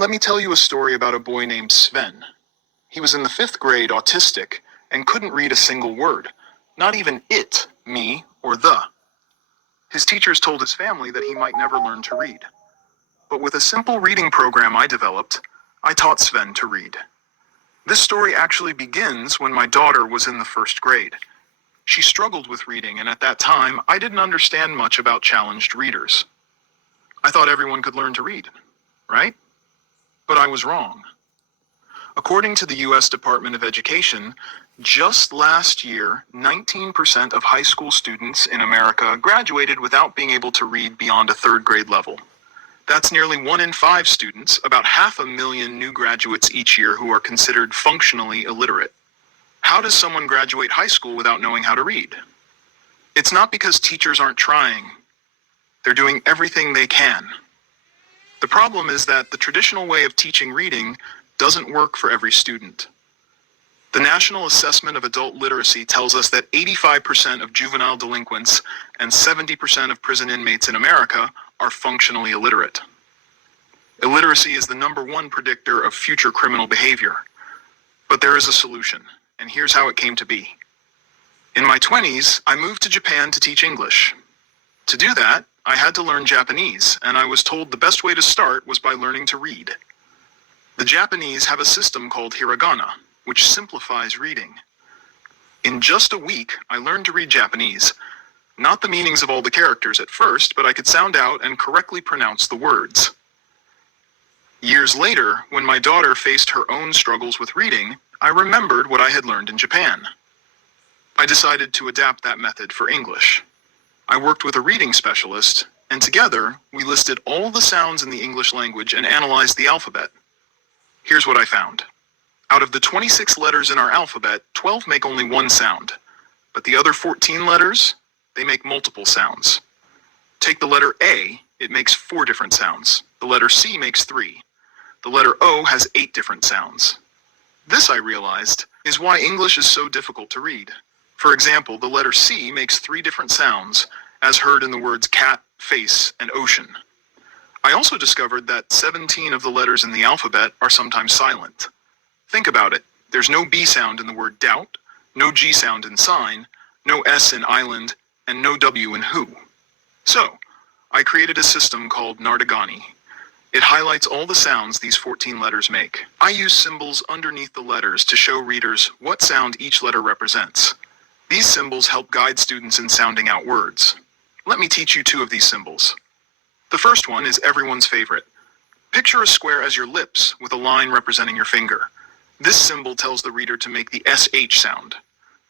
Let me tell you a story about a boy named Sven. He was in the 5th grade, autistic, and couldn't read a single word, not even it, me, or the. His teachers told his family that he might never learn to read. But with a simple reading program I developed, I taught Sven to read. This story actually begins when my daughter was in the 1st grade. She struggled with reading, and at that time, I didn't understand much about challenged readers. I thought everyone could learn to read, right? But I was wrong. According to the U.S. Department of Education, just last year, 19% of high school students in America graduated without being able to read beyond a 3rd grade level. That's nearly 1 in 5 students, about 500,000 new graduates each year who are considered functionally illiterate. How does someone graduate high school without knowing how to read? It's not because teachers aren't trying. They're doing everything they can. The problem is that the traditional way of teaching reading doesn't work for every student. The National Assessment of Adult Literacy tells us that 85% of juvenile delinquents and 70% of prison inmates in America are functionally illiterate. Illiteracy is the #1 predictor of future criminal behavior. But there is a solution, and here's how it came to be. In my 20s, I moved to Japan to teach English. To do that, I had to learn Japanese, and I was told the best way to start was by learning to read. The Japanese have a system called hiragana, which simplifies reading. In just a week, I learned to read Japanese. Not the meanings of all the characters at first, but I could sound out and correctly pronounce the words. Years later, when my daughter faced her own struggles with reading, I remembered what I had learned in Japan. I decided to adapt that method for English. I worked with a reading specialist, and together, we listed all the sounds in the English language and analyzed the alphabet. Here's what I found. Out of the 26 letters in our alphabet, 12 make only one sound. But the other 14 letters, they make multiple sounds. Take the letter A, it makes 4 different sounds. The letter C makes 3. The letter O has 8 different sounds. This, I realized, is why English is so difficult to read. For example, the letter C makes 3 different sounds, as heard in the words cat, face, and ocean. I also discovered that 17 of the letters in the alphabet are sometimes silent. Think about it. There's no B sound in the word doubt, no G sound in sign, no S in island, and no W in who. So, I created a system called Nardagani. It highlights all the sounds these 14 letters make. I use symbols underneath the letters to show readers what sound each letter represents. These symbols help guide students in sounding out words. Let me teach you 2 of these symbols. The first one is everyone's favorite. Picture a square as your lips with a line representing your finger. This symbol tells the reader to make the SH sound.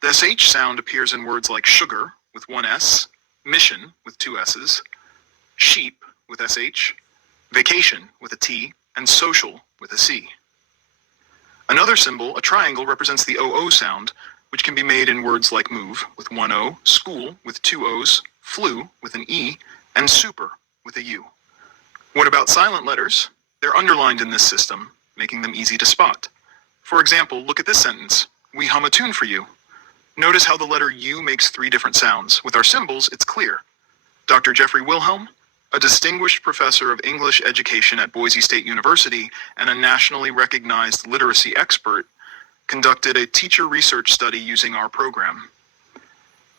The SH sound appears in words like sugar with 1 S, mission with 2 S's, sheep with SH, vacation with a T, and social with a C. Another symbol, a triangle, represents the OO sound, which can be made in words like move with 1 O, school with 2 O's, flu with an E, and super with a U. What about silent letters? They're underlined in this system, making them easy to spot. For example, look at this sentence. We hum a tune for you. Notice how the letter U makes 3 different sounds. With our symbols, it's clear. Dr. Jeffrey Wilhelm, a distinguished professor of English education at Boise State University and a nationally recognized literacy expert, conducted a teacher research study using our program.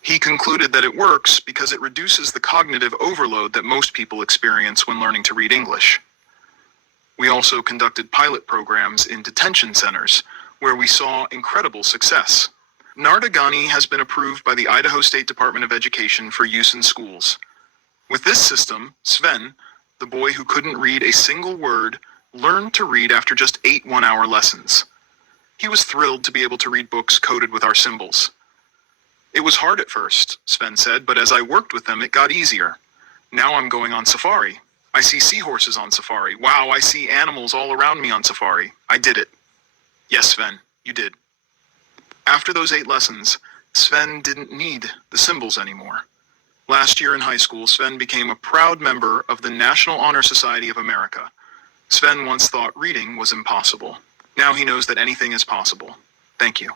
He concluded that it works because it reduces the cognitive overload that most people experience when learning to read English. We also conducted pilot programs in detention centers, where we saw incredible success. Nardagani has been approved by the Idaho State Department of Education for use in schools. With this system, Sven, the boy who couldn't read a single word, learned to read after just 8 one-hour lessons. He was thrilled to be able to read books coded with our symbols. It was hard at first, Sven said, but as I worked with them, it got easier. Now I'm going on safari. I see seahorses on safari. Wow, I see animals all around me on safari. I did it. Yes, Sven, you did. After those 8 lessons, Sven didn't need the symbols anymore. Last year in high school, Sven became a proud member of the National Honor Society of America. Sven once thought reading was impossible. Now he knows that anything is possible. Thank you.